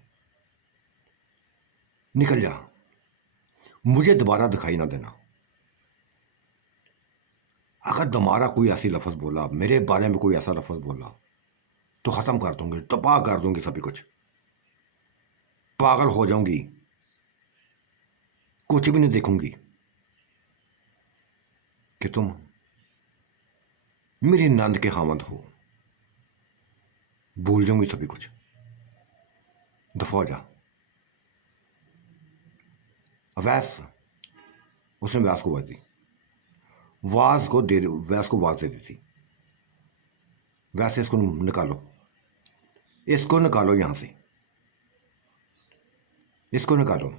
निकल जा, मुझे दोबारा दिखाई ना देना। अगर दोबारा कोई ऐसी लफ्ज़ बोला, मेरे बारे में कोई ऐसा लफ्ज़ बोला, तो ख़त्म कर दूंगी, तबाह कर दूंगी सभी कुछ, पागल हो जाऊंगी, कुछ भी नहीं देखूंगी कि तुम मेरी नंद के खामद हो, भूल जाऊंगी सभी कुछ, दफा हो जा। अवैस, उसने व्यास को आवाज दी, व्यास को आवाज दे दी थी, वैसे इसको निकालो, इसको निकालो यहां से, इसको निकालो।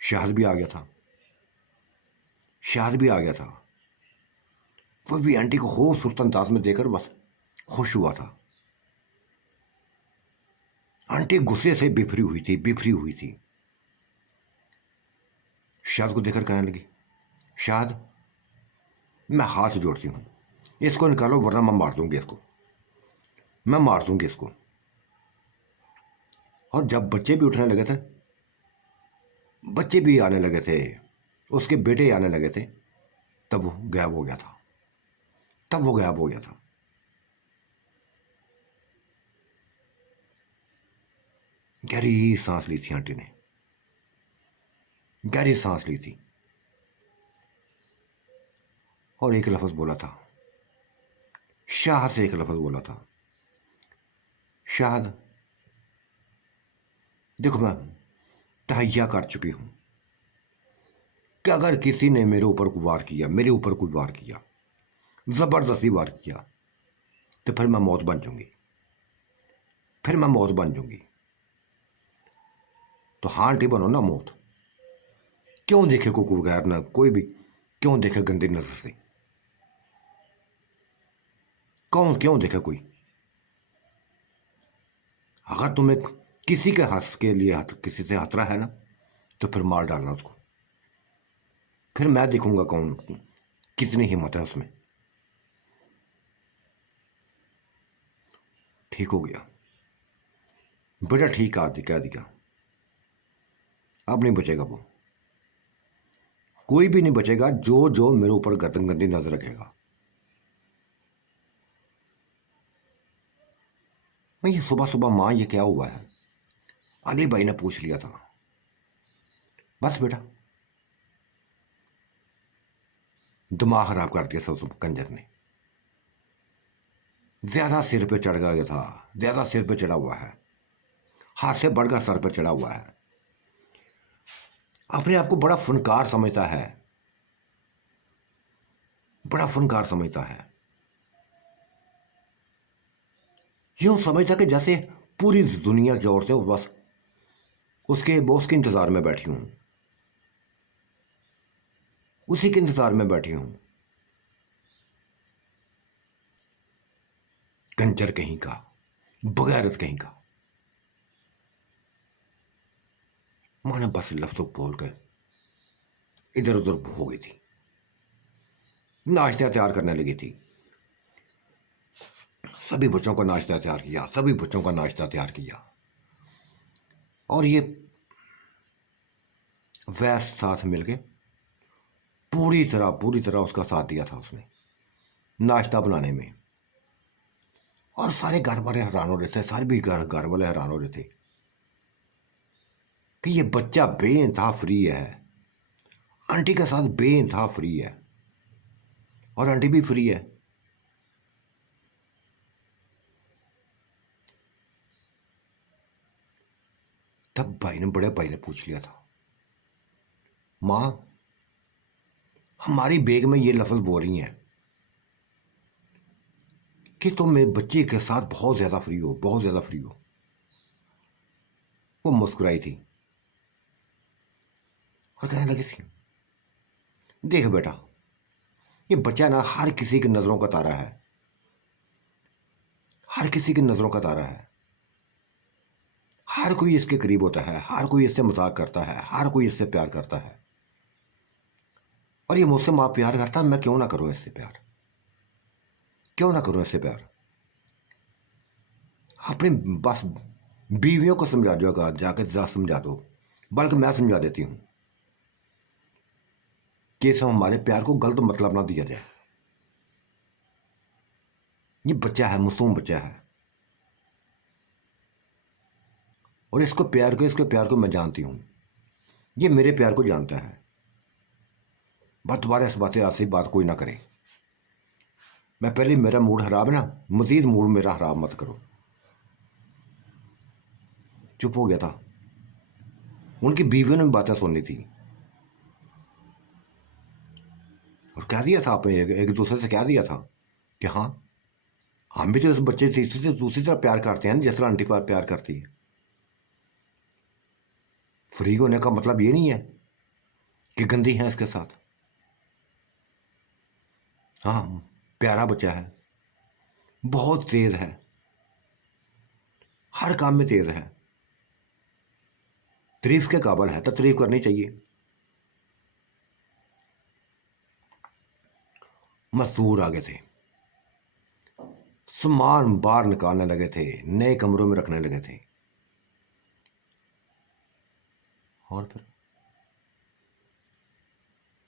शहद भी आ गया था, शहद भी आ गया था। वो भी आंटी को खूबसूरत अंदाज में देकर बस खुश हुआ था। आंटी गुस्से से बिफरी हुई थी, बिफरी हुई थी। शहद को देखकर कहने लगी, शहद मैं हाथ जोड़ती हूं, इसको निकालो वरना मैं मार दूंगी इसको, मैं मार दूंगी इसको। और जब बच्चे भी उठने लगे थे, बच्चे भी आने लगे थे, उसके बेटे आने लगे थे, तब वो गायब हो गया था, तब वो गायब हो गया था। गहरी सांस ली थी आंटी ने, गहरी सांस ली थी और एक लफ्ज बोला था, शाह से एक लफ्ज बोला था, शाहद देखो मैं तहैया कर चुकी हूं कि अगर किसी ने मेरे ऊपर कोई वार किया, मेरे ऊपर कोई वार किया, जबरदस्ती वार किया, तो फिर मैं मौत बन जाऊंगी, फिर मैं मौत बन जाऊंगी। तो हाँ आंटी बनो ना मौत। क्यों देखे कोई गैर ना, कोई भी क्यों देखे गंदी नजर से, कौन क्यों देखे कोई। अगर तुम्हें किसी के हंस के लिए किसी से खतरा है ना, तो फिर मार डालना उसको, फिर मैं देखूंगा कौन कितनी हिम्मत है उसमें। ठीक हो गया बेटा, ठीक आदि कह दिया, अब नहीं बचेगा वो, कोई भी नहीं बचेगा जो जो मेरे ऊपर गर्दन गंदी नजर रखेगा। मैं ये सुबह सुबह माँ ये क्या हुआ है, अली भाई ने पूछ लिया था। बस बेटा दिमाग खराब कर दिया सब कंजर ने, ज्यादा सिर पे चढ़ गया था, ज्यादा सिर पे चढ़ा हुआ है, हाथ से बढ़कर सर पर चढ़ा हुआ है, अपने आप को बड़ा फनकार समझता है, बड़ा फनकार समझता है। यूं समझता कि जैसे पूरी दुनिया की औरतें बस उसके बॉस के इंतजार में बैठी हूं, उसी के इंतजार में बैठी हूं। कंजर कहीं का, बगैरत कहीं का। माने बस लफ्जों बोल कर इधर उधर हो गई थी, नाश्ता तैयार करने लगी थी। सभी बच्चों का नाश्ता तैयार किया, सभी बच्चों का नाश्ता तैयार किया। और ये वैस साथ मिलके पूरी तरह उसका साथ दिया था उसने नाश्ता बनाने में। और सारे घर वाले हैरान हो रहे थे, सारे भी घर वाले हैरान हो रहे थे कि ये बच्चा बेइंतहा फ्री है, आंटी के साथ बेइंतहा फ्री है, और आंटी भी फ्री है। तब बड़े भाई ने पूछ लिया था, माँ हमारी बेग में ये लफ्ज़ बोल रही हैं कि तुम मेरे बच्चे के साथ बहुत ज़्यादा फ्री हो, बहुत ज़्यादा फ्री हो। वो मुस्कुराई थी और कहने लगी थी, देख बेटा, ये बच्चा ना हर किसी की नज़रों का तारा है, हर किसी की नज़रों का तारा है। हर कोई इसके करीब होता है, हर कोई इससे मजाक करता है, हर कोई इससे प्यार करता है। और ये मुझसे माँ प्यार करता है, मैं क्यों ना करूँ इससे प्यार, क्यों ना करूँ इससे प्यार। अपनी बस बीवियों को समझा दो, जाके जरा समझा दो, बल्कि मैं समझा देती हूँ कि सब हमारे प्यार को गलत मतलब ना दिया जाए। ये बच्चा है, मासूम बच्चा है, और इसके प्यार को मैं जानती हूँ, ये मेरे प्यार को जानता है। बस दोबारा इस बात से ऐसी बात कोई ना करे। मैं पहले, मेरा मूड खराब है ना, मजीद मूड मेरा खराब मत करो। चुप हो गया था। उनकी बीवियों ने भी बातें सुननी थी और कह दिया था, आपने एक दूसरे से कह दिया था कि हाँ, हम भी तो इस बच्चे से इसी से दूसरी तरह प्यार करते हैं जिस तरह आंटी पर प्यार करती है। फ्री होने का मतलब ये नहीं है कि गंदी है इसके साथ। हाँ, प्यारा बच्चा है, बहुत तेज है, हर काम में तेज है, तारीफ के काबिल है, तो तारीफ करनी चाहिए। मजदूर आगे थे, सामान बाहर निकालने लगे थे, नए कमरों में रखने लगे थे। और फिर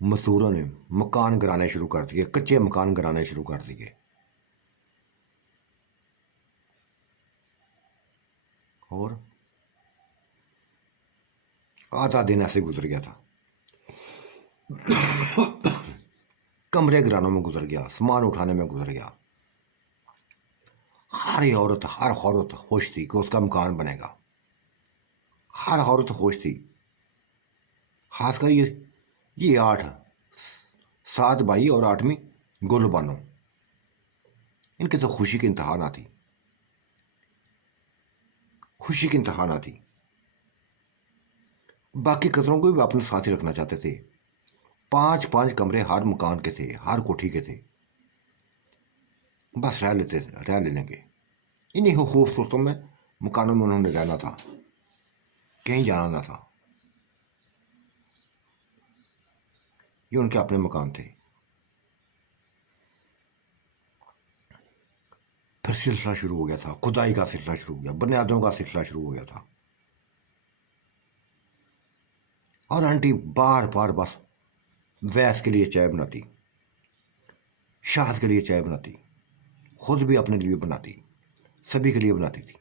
मजदूरों ने मकान गिराने शुरू कर दिए, कच्चे मकान गिराने शुरू कर दिए। और आधा दिन ऐसे गुजर गया था, कमरे गिरानों में गुजर गया, सामान उठाने में गुजर गया। हर औरत खुश थी कि उसका मकान बनेगा। हर औरत खुश थी, खासकर ये 7 भाई और 8वीं गुल बानो, इनकी तो खुशी की इंतहा ना थी, खुशी की इंतहा ना थी। बाकी कचरों को भी अपने साथ ही रखना चाहते थे। 5-5 कमरे हर मकान के थे, हर कोठी के थे। बस रह लेने के इन्हीं खूबसूरतों में मकानों में उन्होंने रहना था, कहीं जाना ना था। ये उनके अपने मकान थे। फिर सिलसिला शुरू हो गया था, खुदाई का सिलसिला शुरू हो गया, बुनियादों का सिलसिला शुरू हो गया था। और आंटी बार बार बस वैस के लिए चाय बनाती, शाहद के लिए चाय बनाती, खुद भी अपने लिए बनाती, सभी के लिए बनाती थी।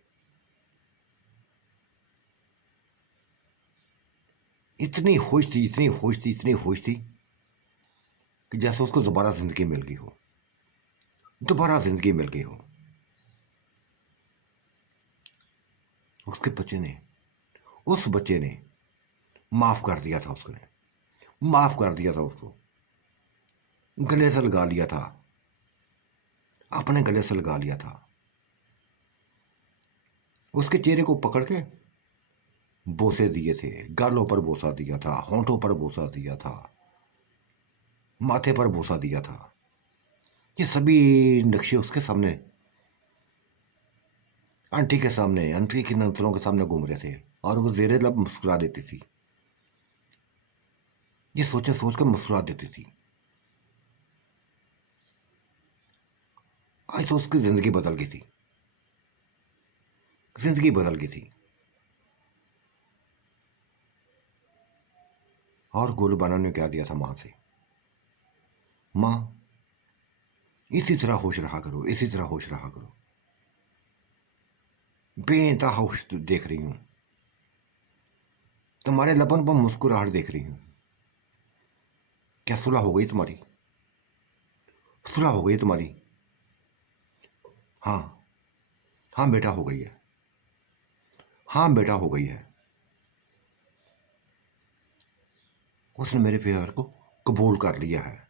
इतनी खुश थी, इतनी खुश थी, इतनी खुश थी कि जैसे उसको दोबारा जिंदगी मिल गई हो, दोबारा जिंदगी मिल गई हो। उसके बच्चे ने, उस बच्चे ने माफ कर दिया था, उसने माफ कर दिया था, उसको गले से लगा लिया था, अपने गले से लगा लिया था। उसके चेहरे को पकड़ के बोसे दिए थे, गालों पर बोसा दिया था, होंठों पर बोसा दिया था, माथे पर बोसा दिया था। ये सभी नक्शे उसके सामने, आंटी के सामने, आंटी की नजरों के सामने घूम रहे थे, और वो जेरे लब मुस्कुरा देती थी। ये सोच कर मुस्कुरा देती थी। आज तो उसकी जिंदगी बदल गई थी, जिंदगी बदल गई थी। और गोलबाना ने क्या दिया था माँ से, माँ इसी तरह खुश रहा करो, इसी तरह खुश रहा करो। बेइंतहा खुश देख रही हूं, तुम्हारे लबन पर मुस्कुराहट देख रही हूं। क्या सुलह हो गई तुम्हारी, सुलह हो गई तुम्हारी? हाँ, हाँ बेटा हो गई है, हाँ बेटा हो गई है। उसने मेरे प्यार को कबूल कर लिया है,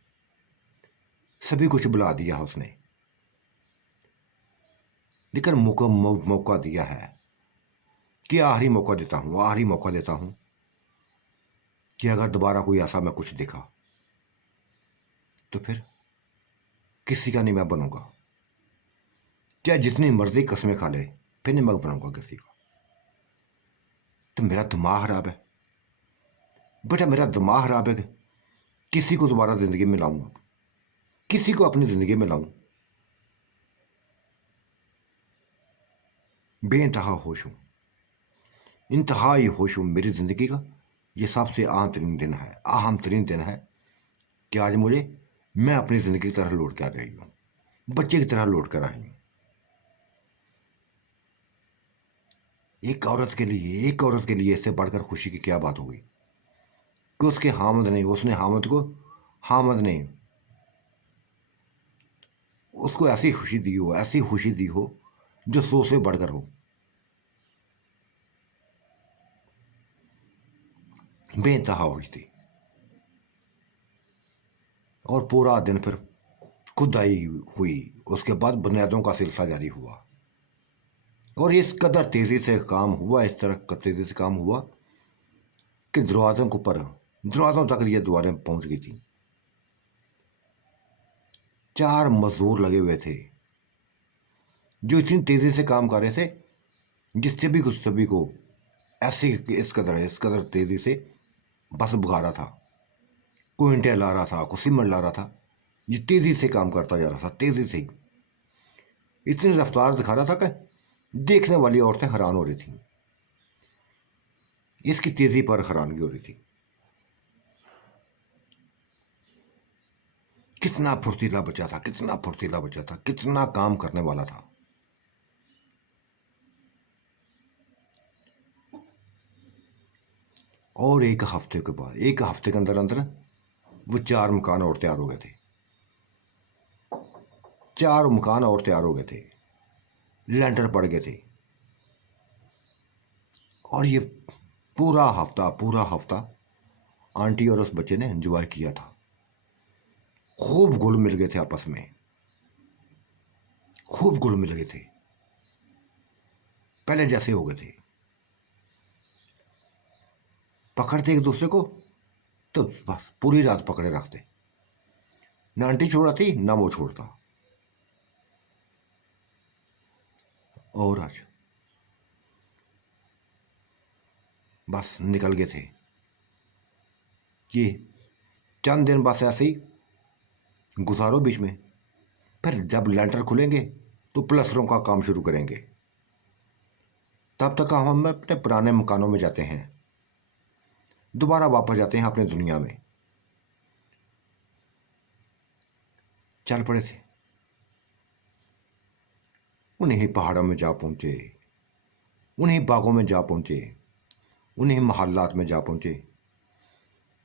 सभी कुछ बुला दिया है उसने, लेकिन मौका दिया है कि आखिरी मौका देता हूँ, आखिरी मौका देता हूँ कि अगर दोबारा कोई ऐसा मैं कुछ देखा तो फिर किसी का नहीं मैं बनूंगा, चाहे जितनी मर्जी कस्में खा ले, फिर नहीं मैं बनूंगा किसी का। तो मेरा दिमाग खराब है बेटा, मेरा दिमाग खराब है कि किसी को दोबारा जिंदगी में लाऊंगा, किसी को अपनी जिंदगी में लाऊं। बेइंतहा खुश हूं, इंतहाई खुश हूं। मेरी जिंदगी का ये सबसे अहम तरीन दिन है, अहम तरीन दिन है कि आज मुझे, मैं अपनी जिंदगी की तरह लौट के आ रही हूँ, बच्चे की तरह लौट कर आई हूँ। एक औरत के लिए इससे बढ़कर खुशी की क्या बात होगी कि उसके हामद ने, उसने हामद को, हामद ने उसको ऐसी खुशी दी हो, ऐसी खुशी दी हो जो 100 से बढ़कर हो। बेइंतहा खुश थी। और पूरा दिन फिर खुदाई हुई, उसके बाद बुनियादों का सिलसिला जारी हुआ और इस कदर तेज़ी से काम हुआ, इस तरह तेज़ी से काम हुआ कि दरवाज़ों के ऊपर, दरवाज़ों तक ये दीवारें पहुंच गई थी। 4 मजदूर लगे हुए थे जो इतनी तेज़ी से काम कर रहे थे, जिससे भी कुछ सभी को ऐसे इस कदर तेज़ी से बस भगा रहा था। कोई ईंटें ला रहा था, कोई सीमेंट ला रहा था, ये तेज़ी से काम करता जा रहा था, तेज़ी से ही इतनी रफ्तार दिखा रहा था कि देखने वाली औरतें हैरान हो रही थी, इसकी तेज़ी पर हैरानगी हो रही थी। कितना फुर्तीला बच्चा था, कितना फुर्तीला बच्चा था, कितना काम करने वाला था। और एक हफ्ते के बाद, एक हफ्ते के अंदर अंदर वो 4 मकान और तैयार हो गए थे, 4 मकान और तैयार हो गए थे, लेंटर पड़ गए थे। और ये पूरा हफ्ता आंटी और उस बच्चे ने एंजॉय किया था, खूब घुल मिल गए थे आपस में, खूब घुल मिल गए थे, पहले जैसे हो गए थे। पकड़ते एक दूसरे को तो बस पूरी रात पकड़े रखते, ना आंटी छोड़ाती ना वो छोड़ता। और आज बस निकल गए थे ये, चंद दिन बस ऐसे ही गुजारो बीच में, फिर जब लेंटर खुलेंगे तो प्लस्तरों का काम शुरू करेंगे। तब तक हम अपने पुराने मकानों में जाते हैं, दोबारा वापस जाते हैं अपनी दुनिया में। चल पड़े थे, उन्हीं पहाड़ों में जा पहुंचे, उन्हीं बागों में जा पहुंचे, उन्हीं महल्लात में जा पहुंचे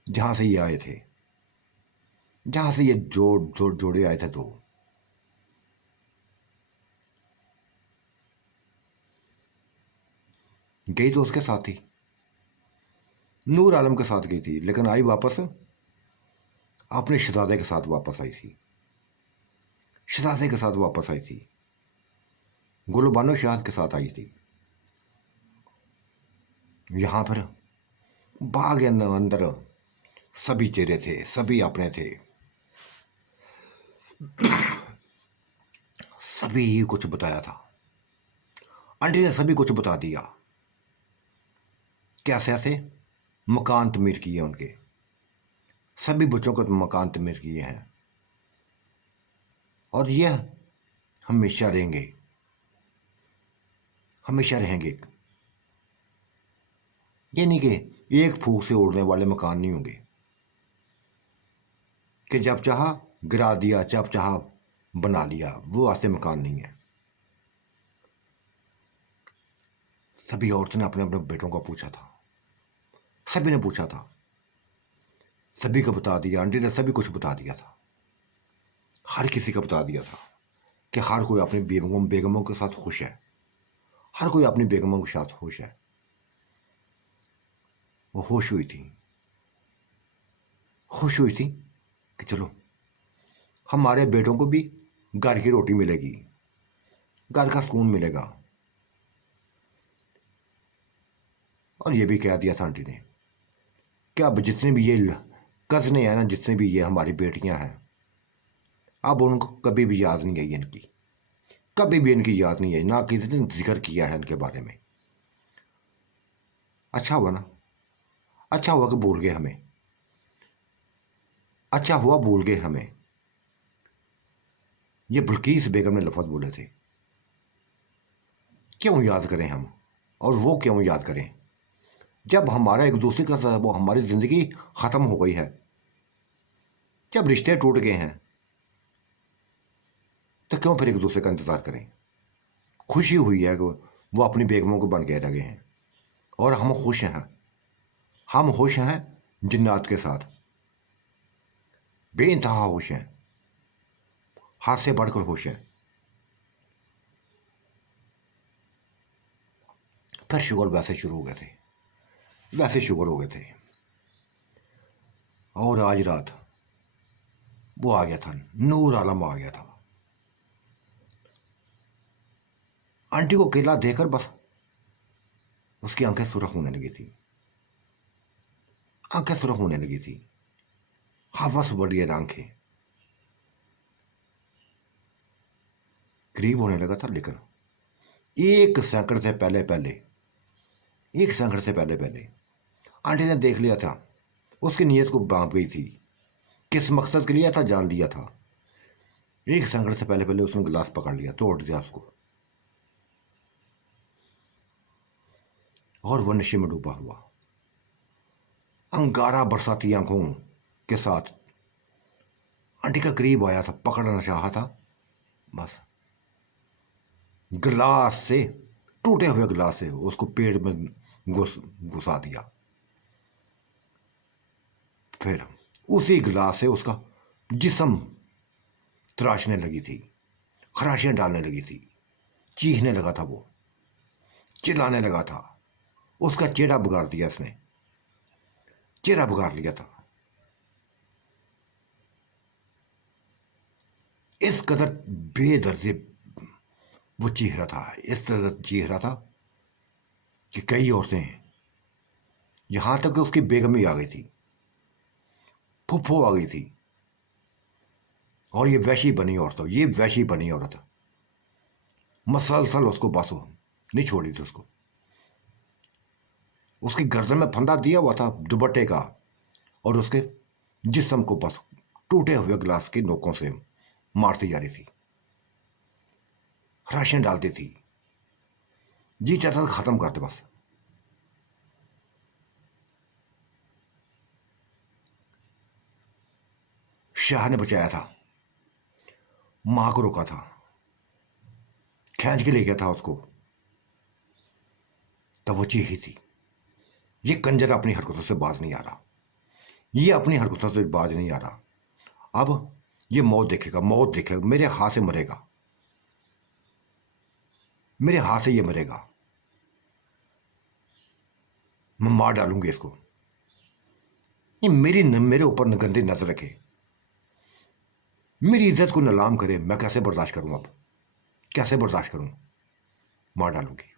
जहां से ये आए थे, जहां से ये जोड़े आए थे। तो गई तो उसके साथ ही, नूर आलम के साथ गई थी, लेकिन आई वापस अपने शहजादे के साथ वापस आई थी, शहजादे के साथ वापस आई थी, गुलबानो शाद के साथ आई थी। यहाँ पर बाग के अंदर सभी चेहरे थे, सभी अपने थे, सभी ही कुछ बताया था। आंटी ने सभी कुछ बता दिया, कैसे ऐसे मकान तमीर किए उनके, सभी बच्चों को मकान तमीर किए हैं और यह हमेशा रहेंगे, हमेशा रहेंगे। ये नहीं कि एक फूक से उड़ने वाले मकान नहीं होंगे कि जब चाहा गिरा दिया, जब चाहा बना लिया, वो ऐसे मकान नहीं है। सभी औरतों ने अपने अपने बेटों को पूछा था, सभी ने पूछा था, सभी को बता दिया, आंटी ने सभी कुछ बता दिया था, हर किसी का बता दिया था कि हर कोई अपनी बेगमों के साथ खुश है, हर कोई अपनी बेगमों के साथ खुश है। वो खुश हुई थी, खुश हुई थी कि चलो हमारे बेटों को भी घर की रोटी मिलेगी, घर का सुकून मिलेगा। और ये भी कह दिया था आंटी ने कि अब जितने भी ये कज़ने हैं ना, जितने भी ये हमारी बेटियां हैं, अब उनको कभी भी याद नहीं आई इनकी, कभी भी इनकी याद नहीं आई, ना किसी ने जिक्र किया है इनके बारे में। अच्छा हुआ ना, अच्छा हुआ कि भूल गए हमें, अच्छा हुआ भूल गए हमें। ये बिल्किस बेगम ने लफ्ज़ बोले थे, क्यों याद करें हम, और वो क्यों याद करें जब हमारा एक दूसरे का साथ, वो हमारी ज़िंदगी ख़त्म हो गई है, जब रिश्ते टूट गए हैं, तो क्यों फिर एक दूसरे का इंतज़ार करें। खुशी हुई है कि वो अपनी बेगमों को बन के रह गए हैं, और हम खुश हैं, हम खुश हैं जिन्नात के साथ, बेइंतहा खुश हैं, हाथ से बढ़कर खुश हैं। फिर शुगर वैसे शुरू हो गए थे, वैसे शुगर हो गए थे। और आज रात वो आ गया था, नूर आलम आ गया था। आंटी को अकेला देखकर बस उसकी आंखें सुर्ख होने लगी थी, आंखें सुर्ख होने लगी थी, हवस बढ़ी है आंखें, करीब होने लगा था। लेकिन एक सैकड़ से पहले पहले, एक सैकड़ से पहले पहले आंटी ने देख लिया था, उसकी नीयत को बांप गई थी, किस मकसद के लिए था जान लिया था। एक सैकड़ से पहले पहले उसने गिलास पकड़ लिया, तोड़ दिया उसको, और वह नशे में डूबा हुआ, अंगारा बरसाती आंखों के साथ आंटी का करीब आया था, पकड़ना चाहा था, बस गिलास से, टूटे हुए गिलास से उसको पेट में घुसा दिया। फिर उसी गिलास से उसका जिस्म तराशने लगी थी, खराशें डालने लगी थी, चीखने लगा था, वो चिल्लाने लगा था। उसका चेहरा बिगाड़ दिया इसने, चेहरा बिगाड़ लिया था। इस कदर बेदर्दी वो चीख रहा था, इस तरह चीख रहा था कि कई औरतें, यहां तक कि उसकी बेगम भी आ गई थी, फुफ्फो आ गई थी, और ये वैसी बनी औरत, ये वैसी बनी औरत मसलसल उसको बस नहीं छोड़ी थी उसको। उसकी गर्दन में फंदा दिया हुआ था दुपट्टे का, और उसके जिस्म को बस टूटे हुए गिलास की नोकों से मारती जा रही थी, राशन डालती थी, जी चाहता था खत्म करते बस। शाह ने बचाया था, मां को रोका था, खींच के ले गया था उसको, तब वो चीखी थी। ये कंजर अपनी हरकतों से बाज नहीं आ रहा, ये अपनी हरकतों से बाज नहीं आ रहा। अब ये मौत देखेगा, मौत देखेगा, मेरे हाथ से मरेगा, मेरे हाथ से ये मरेगा, मैं मार डालूंगी इसको। ये मेरे ऊपर गंदी नजर रखे, मेरी इज्जत को नीलाम करे, मैं कैसे बर्दाश्त करूं, अब कैसे बर्दाश्त करूं, मार डालूंगी।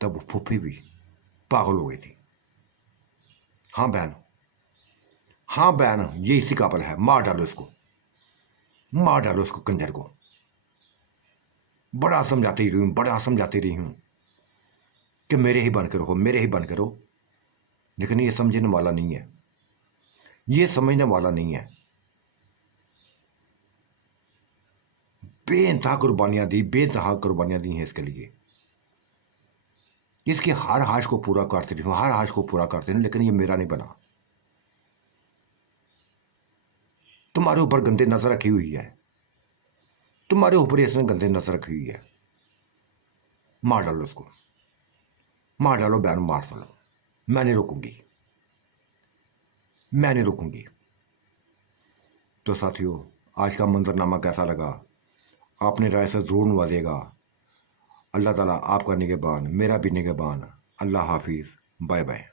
तब वो फूफी भी पागल हो गई थी। हाँ बहन, हाँ बहन, ये इसी काबिल है, मार डालो इसको, मार डालो इसको, कंजर को। बड़ा समझाती रही हूं, बड़ा समझाती रही हूं कि मेरे ही बनकर हो, मेरे ही बनकर हो, लेकिन ये समझने वाला नहीं है, ये समझने वाला नहीं है। बेइंतहा कुर्बानियां दी, बेइंतहा कुर्बानियां दी हैं इसके लिए, इसकी हर हाश को पूरा करती रही हूं, हर हाश को पूरा करती रही, लेकिन ये मेरा नहीं बना। तुम्हारे ऊपर गंदे नजर रखी हुई है, तुम्हारे ऊपर इसने गंदे नजर रखी हुई है, मार डालो उसको, मार डालो बहन, मार डालो, मैं नहीं रोकूंगी, मैं नहीं रोकूंगी। तो साथियों, आज का मंजरनामा कैसा लगा, आपने राय से ज़रूर नवाजेगा। अल्लाह ताला आपका निगहबान, मेरा भी निगहबान। अल्लाह हाफिज़, बाय बाय।